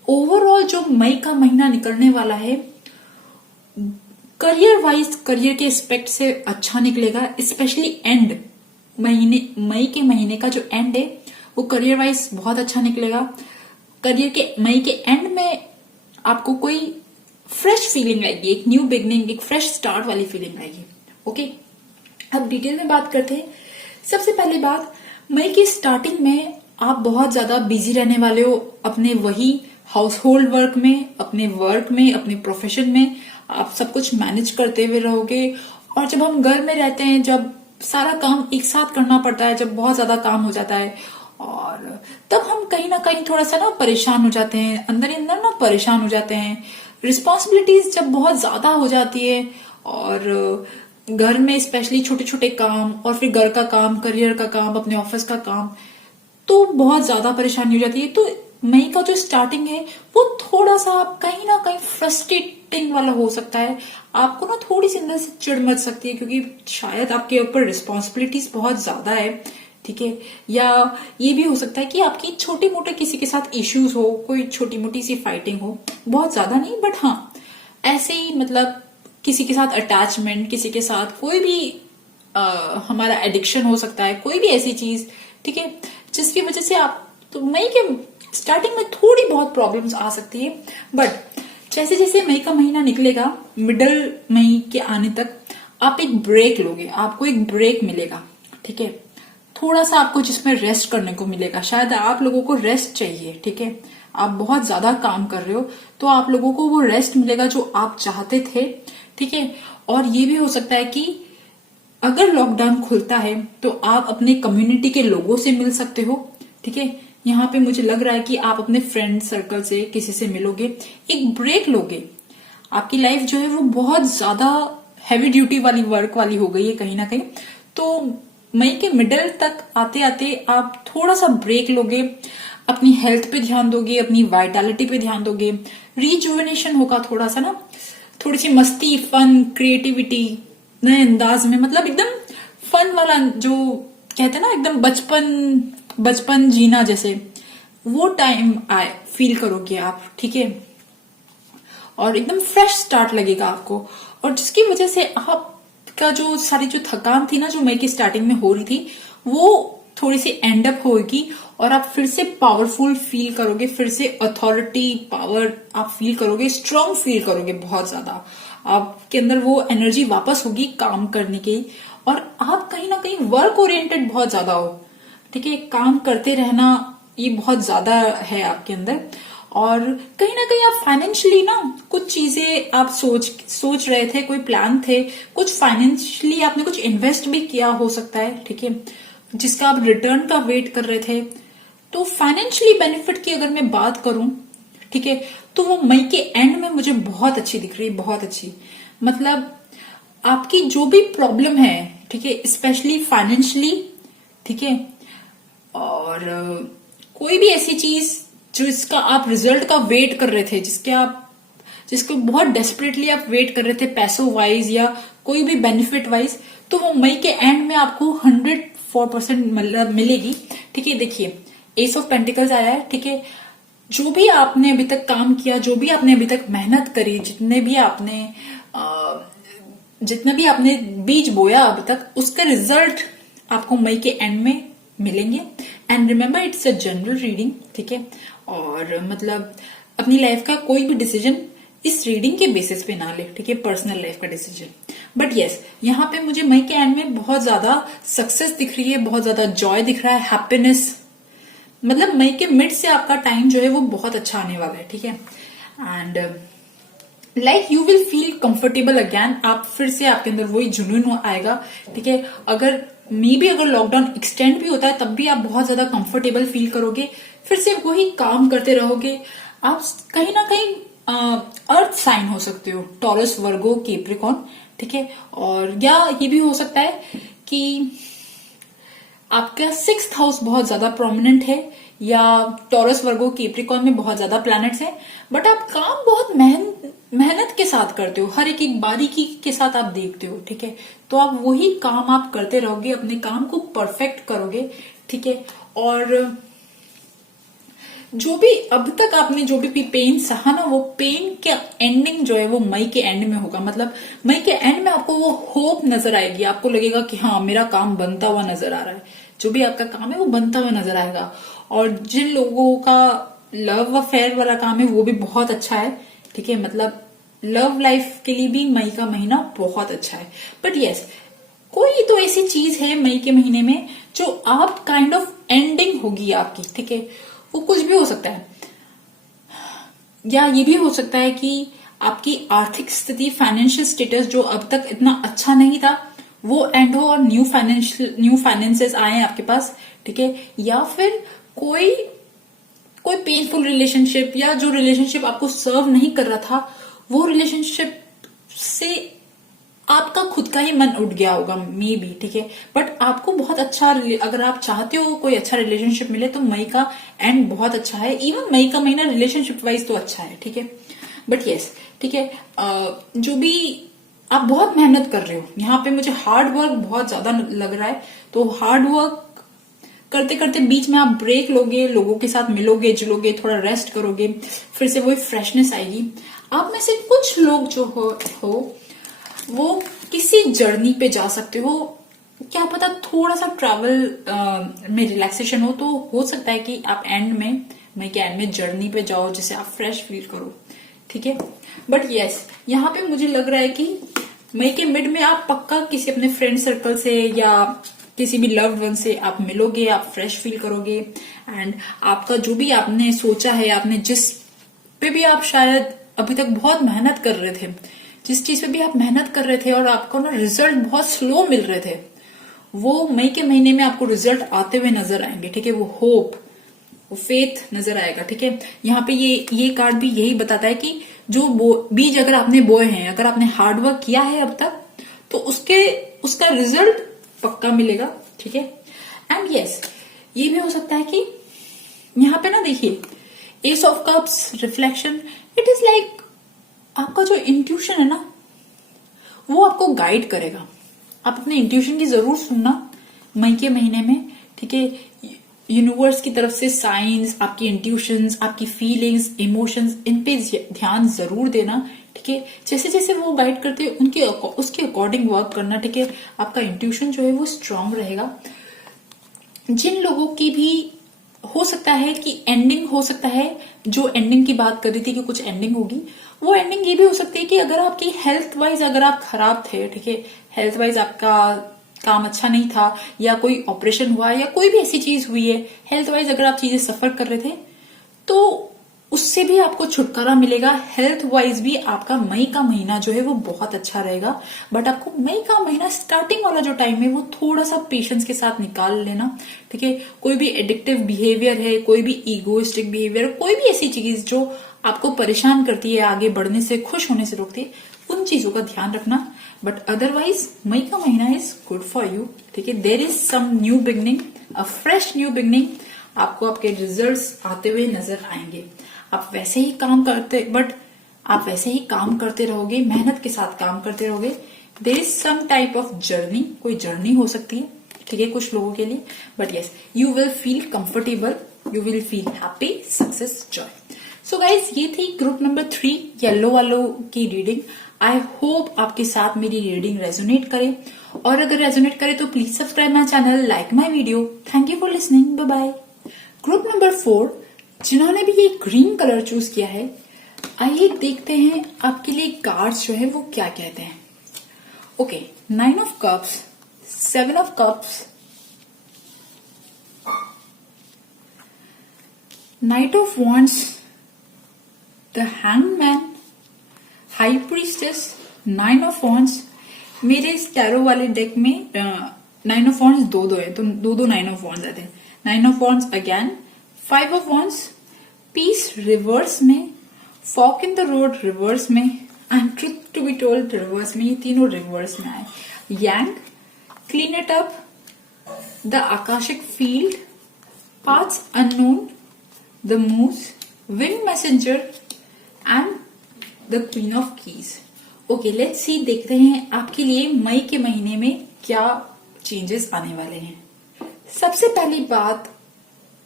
ओवरऑल जो मई का महीना निकलने वाला है, करियर वाइज, करियर के एस्पेक्ट से अच्छा निकलेगा, स्पेशली एंड महीने, मई के महीने का जो एंड है वो करियर वाइज बहुत अच्छा निकलेगा। करियर के मई के एंड में आपको कोई फ्रेश फीलिंग आएगी, एक न्यू बिगनिंग, एक फ्रेश स्टार्ट वाली फीलिंग आएगी। ओके, अब डिटेल में बात करते हैं। सबसे पहली बात, मई की स्टार्टिंग में आप बहुत ज्यादा बिजी रहने वाले हो अपने वही हाउस होल्ड वर्क में, अपने वर्क में, अपने प्रोफेशन में। आप सब कुछ मैनेज करते हुए रहोगे। और जब हम घर में रहते हैं, जब सारा काम एक साथ करना पड़ता है, जब बहुत ज्यादा काम हो जाता है, और तब हम कहीं ना कहीं थोड़ा सा ना परेशान हो जाते हैं, अंदर ही अंदर ना परेशान हो जाते हैं। रिस्पॉन्सिबिलिटीज जब बहुत ज्यादा हो जाती है, और घर में स्पेशली छोटे छोटे काम, और फिर घर का काम, करियर का काम, अपने ऑफिस का काम, तो बहुत ज्यादा परेशानी हो जाती है। तो मई का जो स्टार्टिंग है वो थोड़ा सा कहीं ना कहीं फ्रस्ट्रेटिंग वाला हो सकता है। आपको ना थोड़ी सी अंदर से चिढ़ मच सकती है, क्योंकि शायद आपके ऊपर रिस्पॉन्सिबिलिटीज बहुत ज्यादा है, ठीक है। या ये भी हो सकता है कि आपकी छोटे मोटे किसी के साथ इश्यूज हो, कोई छोटी मोटी सी फाइटिंग हो, बहुत ज्यादा नहीं, बट हाँ ऐसे ही, मतलब किसी के साथ अटैचमेंट, किसी के साथ कोई भी हमारा एडिक्शन हो सकता है, कोई भी ऐसी चीज, ठीक है, जिसकी वजह से आप, तो मई के स्टार्टिंग में थोड़ी बहुत प्रॉब्लम्स आ सकती है। बट जैसे जैसे मई का महीना निकलेगा, मिडल मई के आने तक आप एक ब्रेक लोगे, आपको एक ब्रेक मिलेगा, ठीक है, थोड़ा सा आपको जिसमें रेस्ट करने को मिलेगा। शायद आप लोगों को रेस्ट चाहिए, ठीक है, आप बहुत ज्यादा काम कर रहे हो तो आप लोगों को वो रेस्ट मिलेगा जो आप चाहते थे, ठीक है। और ये भी हो सकता है कि अगर लॉकडाउन खुलता है तो आप अपने कम्युनिटी के लोगों से मिल सकते हो, ठीक है। यहाँ पे मुझे लग रहा है कि आप अपने फ्रेंड सर्कल से किसी से मिलोगे, एक ब्रेक लोगे। आपकी लाइफ जो है वो बहुत ज्यादा हैवी ड्यूटी वाली, वर्क वाली हो गई है कहीं ना कहीं। तो मई के मिडल तक आते आते आप थोड़ा सा ब्रेक लोगे, अपनी हेल्थ पे ध्यान दोगे, अपनी वाइटैलिटी पे ध्यान दोगे, रिजुवेनेशन होगा थोड़ा सा ना, थोड़ी सी मस्ती, फन, क्रिएटिविटी नए अंदाज में, मतलब एकदम फन वाला, जो कहते हैं ना एकदम बचपन जीना जैसे, वो टाइम आए फील करोगे आप, ठीक है। और एकदम फ्रेश स्टार्ट लगेगा आपको, और जिसकी वजह से आपका जो सारी जो थकान थी ना, जो मई की स्टार्टिंग में हो रही थी, वो थोड़ी सी एंड अप होगी, और आप फिर से पावरफुल फील करोगे, फिर से अथॉरिटी, पावर आप फील करोगे, स्ट्रांग फील करोगे, बहुत ज्यादा आपके अंदर वो एनर्जी वापस होगी काम करने की। और आप कहीं ना कहीं वर्क ओरिएंटेड बहुत ज्यादा हो, ठीक है, काम करते रहना ये बहुत ज्यादा है आपके अंदर। और कहीं ना कहीं आप फाइनेंशियली ना कुछ चीजें आप सोच रहे थे, कोई प्लान थे, कुछ फाइनेंशियली आपने कुछ इन्वेस्ट भी किया हो सकता है, ठीक है, जिसका आप रिटर्न का वेट कर रहे थे। तो फाइनेंशियली बेनिफिट की अगर मैं बात करूं, ठीक है, तो वो मई के एंड में मुझे बहुत अच्छी दिख रही है, बहुत अच्छी। मतलब आपकी जो भी प्रॉब्लम है, ठीक है, स्पेशली फाइनेंशियली, ठीक है, और कोई भी ऐसी चीज जो इसका आप रिजल्ट का वेट कर रहे थे, जिसको बहुत डेस्परेटली आप वेट कर रहे थे, पैसों वाइज या कोई भी बेनिफिट वाइज, तो वो मई के एंड में आपको 104% मिलेगी, ठीक है। देखिए, एस ऑफ पेंटिकल्स आया है, ठीक है। जो भी आपने अभी तक काम किया, जो भी आपने अभी तक मेहनत करी, जितना भी आपने बीज बोया अभी तक, उसका रिजल्ट आपको मई के एंड में मिलेंगे। And remember, it's a general reading, ठीक है। और मतलब अपनी लाइफ का कोई भी डिसीजन इस रीडिंग के बेसिस पे ना ले, ठीक है, पर्सनल लाइफ का डिसीजन। बट यस, यहाँ पे मुझे मई के एंड में बहुत ज्यादा सक्सेस दिख रही है, बहुत ज्यादा जॉय दिख रहा है, हैप्पीनेस। मतलब मई के मिड से आपका टाइम जो है वो बहुत अच्छा आने वाला है, ठीक है। And like you will feel comfortable again, आप फिर से आपके अंदर वही जुनून आएगा, ठीक है। अगर मे भी अगर लॉकडाउन एक्सटेंड भी होता है तब भी आप बहुत ज्यादा कंफर्टेबल फील करोगे, फिर से वही काम करते रहोगे। आप कहीं ना कहीं अर्थ साइन हो सकते हो, टॉरस, वर्गो, कैप्रिकॉर्न, ठीक है। और या ये भी हो सकता है कि आपका 6th हाउस बहुत ज्यादा प्रोमिनेंट है, या टॉरस, वर्गो, कैप्रिकॉर्न में बहुत ज्यादा प्लैनेट्स हैं, बट आप काम बहुत मेहनत के साथ करते हो, हर एक एक बारीकी के साथ आप देखते हो, ठीक है। तो आप वही काम आप करते रहोगे, अपने काम को परफेक्ट करोगे, ठीक है। और जो भी अब तक आपने जो भी पेन सहा ना, वो पेन का एंडिंग जो है वो मई के एंड में होगा। मतलब मई के एंड में आपको वो होप नजर आएगी, आपको लगेगा कि हाँ मेरा काम बनता हुआ नजर आ रहा है, जो भी आपका काम है वो बनता हुआ नजर आएगा। और जिन लोगों का लव अफेयर वाला काम है वो भी बहुत अच्छा है, ठीक है। मतलब लव लाइफ के लिए भी मई का महीना बहुत अच्छा है। बट यस, कोई तो ऐसी चीज है मई के महीने में जो आप काइंड ऑफ एंडिंग होगी आपकी, ठीक है। वो कुछ भी हो सकता है, या ये भी हो सकता है कि आपकी आर्थिक स्थिति, फाइनेंशियल स्टेटस जो अब तक इतना अच्छा नहीं था वो एंड हो और न्यू फाइनेंसेस आए आपके पास, ठीक है। या फिर कोई कोई पेनफुल रिलेशनशिप, या जो रिलेशनशिप आपको सर्व नहीं कर रहा था वो रिलेशनशिप से आपका खुद का ही मन उठ गया होगा मे बी, ठीक है। बट आपको बहुत अच्छा, अगर आप चाहते हो कोई अच्छा रिलेशनशिप मिले तो मई का एंड बहुत अच्छा है। इवन मई का महीना रिलेशनशिप वाइज तो अच्छा है, ठीक है। बट यस, ठीक है, जो भी आप बहुत मेहनत कर रहे हो, यहाँ पे मुझे हार्ड वर्क बहुत ज्यादा लग रहा है। तो हार्ड वर्क करते करते बीच में आप ब्रेक लोगे, लोगों के साथ मिलोगे जुलोगे, थोड़ा रेस्ट करोगे, फिर से वही फ्रेशनेस आएगी। आप में से कुछ लोग जो हो वो किसी जर्नी पे जा सकते हो, क्या पता थोड़ा सा ट्रैवल में रिलैक्सेशन हो, तो हो सकता है कि आप एंड में, मई के एंड में जर्नी पे जाओ जिससे आप फ्रेश फील करो, ठीक है। बट यस, यहाँ पे मुझे लग रहा है कि मई के मिड में आप पक्का किसी अपने फ्रेंड सर्कल से या किसी भी लव्ड वन से आप मिलोगे, आप फ्रेश फील करोगे। एंड आपका जो भी आपने सोचा है, आपने जिस पे भी आप शायद अभी तक बहुत मेहनत कर रहे थे, जिस चीज पे भी आप मेहनत कर रहे थे और आपको ना रिजल्ट बहुत स्लो मिल रहे थे, वो मई के महीने में आपको रिजल्ट आते हुए नजर आएंगे, ठीक है। वो होप, वो फेथ नजर आएगा, ठीक है। यहाँ पे ये कार्ड भी यही बताता है कि जो बीज अगर आपने बोए हैं, अगर आपने हार्ड वर्क किया है अब तक, तो उसका रिजल्ट पक्का मिलेगा, ठीक है। एंड यस, ये भी हो सकता है कि यहाँ पे ना देखिए, S of cups reflection, it is like आपका जो इंट्यूशन है ना वो आपको गाइड करेगा। आप अपने इंट्यूशन की जरूर सुनना मई के महीने में, ठीक है। यूनिवर्स की तरफ से साइंस, आपकी इंट्यूशंस, आपकी फीलिंग्स, इमोशंस, इन पे ध्यान जरूर देना, ठीक है। जैसे जैसे वो गाइड करते हैं उसके अकॉर्डिंग वर्क करना, ठीक है। आपका इंट्यूशन जो है वो स्ट्रांग रहेगा। जिन लोगों की भी हो सकता है कि एंडिंग हो सकता है, जो एंडिंग की बात कर रही थी कि कुछ एंडिंग होगी, वो एंडिंग ये भी हो सकती है कि अगर आपकी हेल्थ वाइज अगर आप खराब थे, ठीक है, हेल्थ वाइज आपका काम अच्छा नहीं था, या कोई ऑपरेशन हुआ, या कोई भी ऐसी चीज हुई है हेल्थ वाइज, अगर आप चीजें सफर कर रहे थे तो उससे भी आपको छुटकारा मिलेगा। हेल्थ वाइज भी आपका मई का महीना जो है वो बहुत अच्छा रहेगा। बट आपको मई का महीना स्टार्टिंग वाला जो टाइम है वो थोड़ा सा पेशेंस के साथ निकाल लेना, ठीक है। कोई भी एडिक्टिव बिहेवियर है, कोई भी ईगोइस्टिक बिहेवियर, कोई भी ऐसी चीज जो आपको परेशान करती है, आगे बढ़ने से, खुश होने से रोकती है, उन चीजों का ध्यान रखना। बट अदरवाइज मई का महीना इज गुड फॉर यू, ठीक है। There is some new beginning, a fresh new beginning, आपको आपके रिजल्ट्स आते हुए नजर आएंगे। आप वैसे ही काम करते, बट आप वैसे ही काम करते रहोगे, मेहनत के साथ काम करते रहोगे। There is some type of journey, कोई जर्नी हो सकती है, ठीक है, कुछ लोगों के लिए। But yes, you will feel comfortable, you will feel happy, success, joy. So guys, ये थी ग्रुप नंबर 3 येलो वालों की रीडिंग। आई होप आपके साथ मेरी रीडिंग रेजोनेट करे, और अगर रेजोनेट करे तो please subscribe my channel, like my video. Thank you for listening, bye bye. Group number 4 जिन्होंने भी ये ग्रीन कलर चूज किया है, आइए देखते हैं आपके लिए कार्ड्स जो है वो क्या कहते हैं। Okay, 9 of cups, 7 of cups, night of wands, the hangman, high priestess, 9 of wands. मेरे इस टैरो वाले डेक में 9 ऑफ वॉन्ड्स दो है, तो दो 9 ऑफ वॉन्ड्स आते हैं। 9 of wands again, 5 of wands, peace reverse में, fork in the road reverse में, and truth to be told reverse में। ये तीनों रिवर्स में आए। Yang, clean it up, the Akashic field, paths unknown, the muse, wind messenger, and the queen of keys. Okay, let's see, देखते हैं आपके लिए मई के महीने में क्या चेंजेस आने वाले हैं। सबसे पहली बात,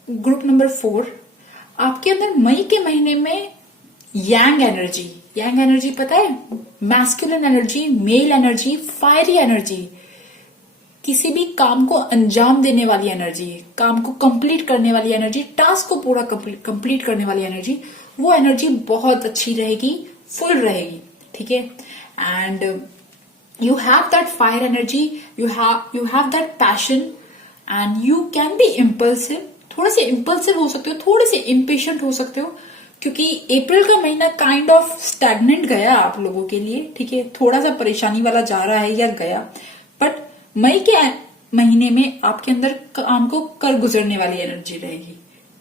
ग्रुप नंबर 4, आपके अंदर मई के महीने में यांग एनर्जी। यांग एनर्जी पता है? Masculine energy, mail energy, fiery energy, किसी भी काम को अंजाम देने वाली एनर्जी, काम को कंप्लीट करने वाली एनर्जी, टास्क को पूरा कंप्लीट करने वाली एनर्जी, वो एनर्जी बहुत अच्छी रहेगी, फुल रहेगी, ठीक है। And you have that fire energy, you have that passion, and you can be impulsive. थोड़े से इम्पल्सिव हो सकते हो, थोड़े से इम्पेशेंट हो सकते हो, क्योंकि अप्रैल का महीना काइंड ऑफ स्टैग्नेंट गया आप लोगों के लिए, ठीक है। थोड़ा सा परेशानी वाला जा रहा है या गया, बट मई के महीने में आपके अंदर काम को कर गुजरने वाली एनर्जी रहेगी,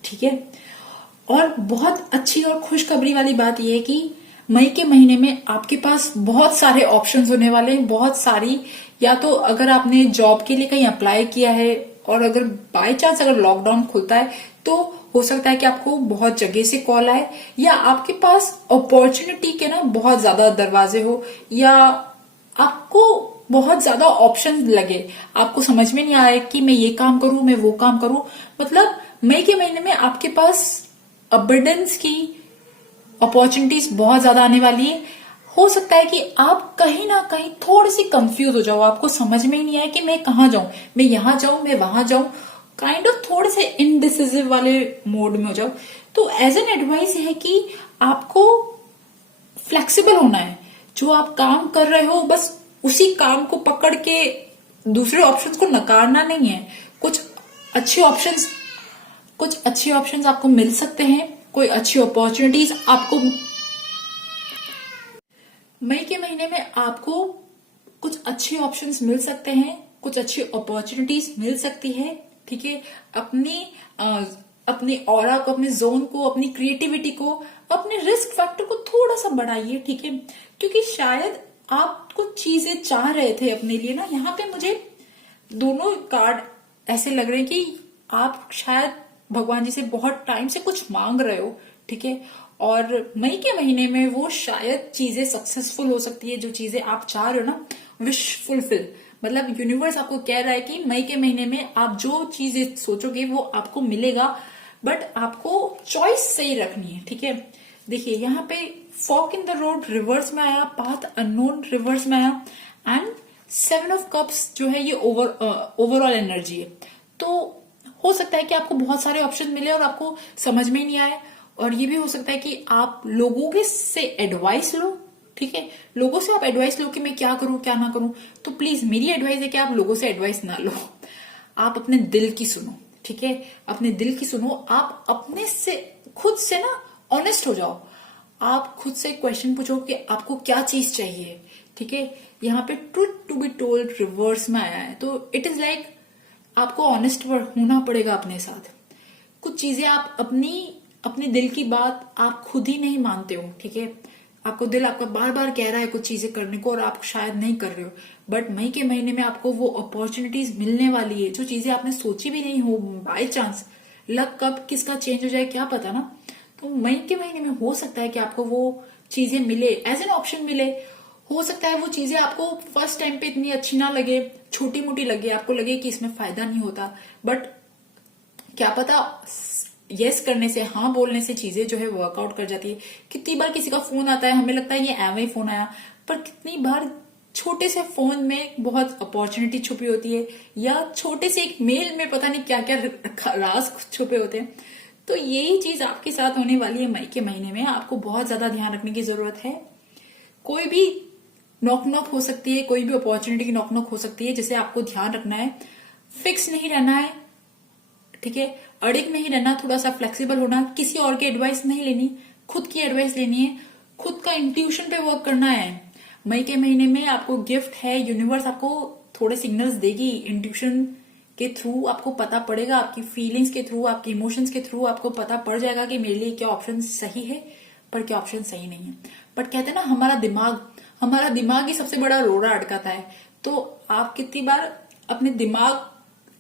ठीक है। और बहुत अच्छी और खुशखबरी वाली बात यह है कि मई के महीने में आपके पास बहुत सारे ऑप्शंस होने वाले हैं, बहुत सारी। या तो अगर आपने जॉब के लिए कहीं अप्लाई किया है, और अगर बाय चांस अगर लॉकडाउन खुलता है तो हो सकता है कि आपको बहुत जगह से कॉल आए, या आपके पास अपॉर्चुनिटी के ना बहुत ज्यादा दरवाजे हो, या आपको बहुत ज्यादा ऑप्शन लगे, आपको समझ में नहीं आए कि मैं ये काम करूं, मैं वो काम करूं। मतलब मई के महीने में आपके पास अबंडेंस की अपॉर्चुनिटीज बहुत ज्यादा आने वाली है। हो सकता है कि आप कहीं ना कहीं थोड़ी सी कंफ्यूज हो जाओ, आपको समझ में ही नहीं आए कि मैं कहाँ जाऊं, मैं यहां जाऊं, मैं वहां जाऊं, काइंड ऑफ थोड़े से इनडिसिसिव वाले मोड में हो जाओ। तो एज एन एडवाइस है कि आपको फ्लेक्सिबल होना है। जो आप काम कर रहे हो बस उसी काम को पकड़ के दूसरे ऑप्शंस को नकारना नहीं है। कुछ अच्छे ऑप्शंस आपको मिल सकते हैं, कोई अच्छी अपॉर्चुनिटीज आपको मई के महीने में आपको कुछ अच्छे ऑप्शंस मिल सकते हैं, कुछ अच्छी अपॉर्चुनिटीज मिल सकती है, ठीक है। अपने ऑरा को, अपने जोन को, अपनी क्रिएटिविटी को, अपने रिस्क फैक्टर को थोड़ा सा बढ़ाइए, ठीक है। क्योंकि शायद आप कुछ चीजें चाह रहे थे अपने लिए ना। यहाँ पे मुझे दोनों कार्ड ऐसे लग रहे हैं कि आप शायद भगवान जी से बहुत टाइम से कुछ मांग रहे हो, ठीक है। और मई के महीने में वो शायद चीजें सक्सेसफुल हो सकती है, जो चीजें आप चाह रहे हो ना, विश फुलफिल। मतलब यूनिवर्स आपको कह रहा है कि मई के महीने में आप जो चीजें सोचोगे वो आपको मिलेगा, बट आपको चॉइस सही रखनी है, ठीक है। देखिए यहाँ पे fork in the road reverse में आया, पाथ अननोन रिवर्स में आया, एंड 7 ऑफ कप्स जो है ये ओवरऑल एनर्जी है। तो हो सकता है कि आपको बहुत सारे ऑप्शन मिले और आपको समझ में ही नहीं आए। और ये भी हो सकता है कि आप लोगों के से एडवाइस लो, ठीक है। लोगों से आप एडवाइस लो कि मैं क्या करूं क्या ना करूं। तो प्लीज मेरी एडवाइस है कि आप लोगों से एडवाइस ना लो, आप अपने दिल की सुनो, ठीक है। अपने दिल की सुनो। आप अपने से खुद से ना ऑनेस्ट हो जाओ। आप खुद से क्वेश्चन पूछो कि आपको क्या चीज चाहिए, ठीक है। यहाँ पे truth to be told reverse में आया है, तो इट इज लाइक आपको ऑनेस्ट होना पड़ेगा अपने साथ। कुछ चीजें आप अपने दिल की बात आप खुद ही नहीं मानते हो, ठीक है। आपको दिल आपका बार बार कह रहा है कुछ चीजें करने को और आप शायद नहीं कर रहे हो, बट मई के महीने में आपको वो अपॉर्चुनिटीज मिलने वाली है जो चीजें आपने सोची भी नहीं हो। बाय चांस लक कब किसका चेंज हो जाए क्या पता ना। तो मई के महीने में हो सकता है कि आपको वो चीजें मिले, एज एन ऑप्शन मिले। हो सकता है वो चीजें आपको फर्स्ट टाइम पे इतनी अच्छी ना लगे, छोटी मोटी लगे, आपको लगे कि इसमें फायदा नहीं होता, बट क्या पता यस करने से, हाँ बोलने से चीजें जो है वर्कआउट कर जाती है। कितनी बार किसी का फोन आता है, हमें लगता है ये एवं ही फोन आया, पर कितनी बार छोटे से फोन में बहुत अपॉर्चुनिटी छुपी होती है, या छोटे से एक मेल में पता नहीं क्या क्या राज छुपे होते हैं। तो यही चीज आपके साथ होने वाली है मई के महीने में। आपको बहुत ज्यादा ध्यान रखने की जरूरत है। कोई भी नॉक हो सकती है, कोई भी अपॉर्चुनिटी की नॉक हो सकती है, जिसे आपको ध्यान रखना है। फिक्स नहीं रहना है, ठीक है। अड़िग नहीं रहना, थोड़ा सा फ्लेक्सिबल होना, किसी और की एडवाइस नहीं लेनी, खुद की एडवाइस लेनी है। खुद का इंट्यूशन पे वर्क करना है। मई के महीने में आपको गिफ्ट है, यूनिवर्स आपको थोड़े सिग्नल्स देगी, इंट्यूशन के थ्रू आपको पता पड़ेगा, आपकी फीलिंग्स के थ्रू, आपके इमोशंस के थ्रू आपको पता पड़ जाएगा कि मेरे लिए क्या ऑप्शन सही है पर क्या ऑप्शन सही नहीं है। बट कहते हैं ना, हमारा दिमाग ही सबसे बड़ा रोड़ा अटकाता है। तो आप कितनी बार अपने दिमाग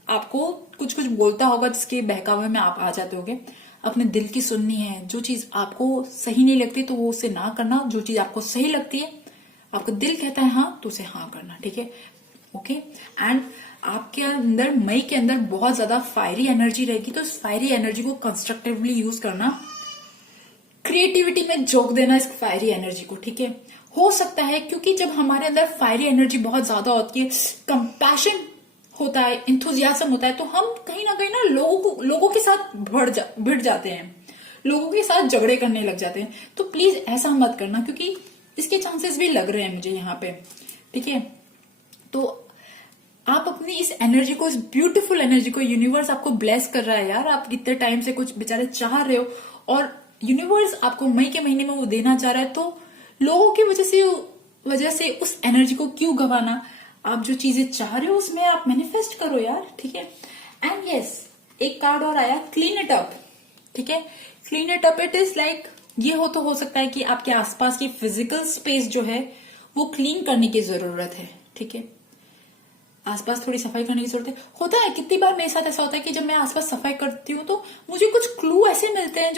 आपको कुछ कुछ बोलता होगा जिसके बहकावे में आप आ जाते होगे। अपने दिल की सुननी है, जो चीज आपको सही नहीं लगती तो वो उसे ना करना, जो चीज आपको सही लगती है, आपका दिल कहता है हाँ तो उसे हाँ करना, ठीक है, ओके। एंड आपके अंदर मई के अंदर बहुत ज्यादा फायरी एनर्जी रहेगी, तो इस फायरी एनर्जी को कंस्ट्रक्टिवली यूज करना, क्रिएटिविटी में झोंक देना इस फायरी एनर्जी को, ठीक है। हो सकता है क्योंकि जब हमारे अंदर फायरी एनर्जी बहुत ज्यादा होती है, कंपैशन होता है, इंथुजियाज्म होता है, तो हम कहीं ना लोगों के साथ भिड़ जाते हैं, लोगों के साथ झगड़े करने लग जाते हैं। तो प्लीज ऐसा मत करना, क्योंकि इसके चांसेस भी लग रहे हैं मुझे यहाँ पे, ठीक है। तो आप अपनी इस एनर्जी को, इस ब्यूटीफुल एनर्जी को, यूनिवर्स आपको ब्लेस कर रहा है यार। आप कितने टाइम से कुछ बेचारे चाह रहे हो और यूनिवर्स आपको मई के महीने में वो देना चाह रहा है, तो लोगों की वजह से उस एनर्जी को क्यों गवाना। आप जो चीजें चाह रहे हो उसमें आप मैनिफेस्ट करो यार, ठीक है। एंड यस, एक कार्ड और आया, क्लीन इट अप, ठीक है। Clean it up, it is like, ये हो सकता है कि आपके आसपास की फिजिकल स्पेस जो है वो क्लीन करने की जरूरत है, ठीक है। आसपास थोड़ी सफाई करने की जरूरत है। होता है, कितनी बार मेरे साथ ऐसा होता है कि जब मैं आसपास सफाई करती हूँ तो मुझे कुछ क्लू ऐसे मिलते हैं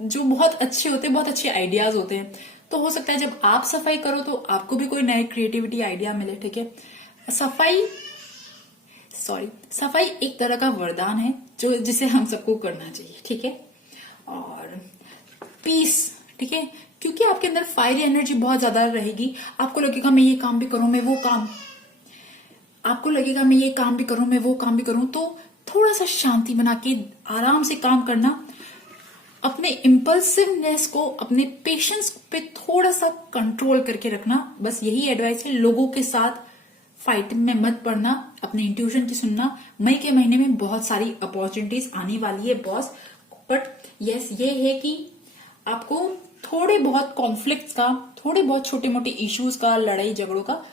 जो बहुत अच्छे होते हैं, बहुत अच्छे आइडियाज होते हैं। तो हो सकता है जब आप सफाई करो तो आपको भी कोई नए क्रिएटिविटी आइडिया मिले, ठीक है। सफाई एक तरह का वरदान है जो जिसे हम सबको करना चाहिए, ठीक है। और पीस, ठीक है, क्योंकि आपके अंदर फायरी एनर्जी बहुत ज्यादा रहेगी। आपको लगेगा मैं ये काम भी करूं, मैं वो काम, आपको लगेगा मैं ये काम भी करूं, मैं वो काम भी करूं। तो थोड़ा सा शांति बना के आराम से काम करना, अपने इम्पल्सिवनेस को, अपने पेशेंस पे थोड़ा सा कंट्रोल करके रखना। बस यही एडवाइस है। लोगों के साथ फाइट में मत पड़ना, अपने इंट्यूशन की सुनना। मई के महीने में बहुत सारी अपॉर्चुनिटीज आने वाली है बॉस, बट यस ये है कि आपको थोड़े बहुत कॉन्फ्लिक्ट्स का, थोड़े बहुत छोटे मोटे इश्यूज का, लड़ाई झगड़ों का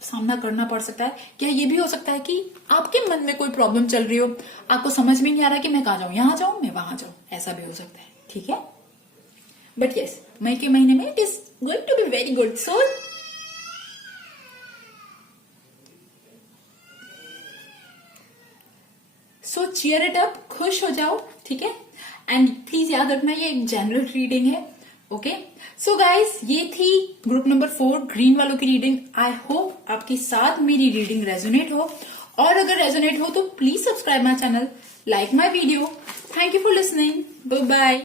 सामना करना पड़ सकता है। क्या ये भी हो सकता है कि आपके मन में कोई प्रॉब्लम चल रही हो, आपको समझ में नहीं आ रहा कि मैं कहाँ जाऊं, यहां जाऊं, मैं वहां जाऊं, ऐसा भी हो सकता है, ठीक है। बट यस, मई के महीने में it is going to be very good. So cheer it up, खुश हो जाओ, ठीक है। एंड प्लीज याद रखना ये एक जनरल रीडिंग है, ओके। सो गाइस, ये थी ग्रुप नंबर 4 ग्रीन वालों की रीडिंग। आई होप आपके साथ मेरी रीडिंग रेजोनेट हो, और अगर रेजोनेट हो तो please subscribe my channel, like my video. Thank you for listening, bye bye.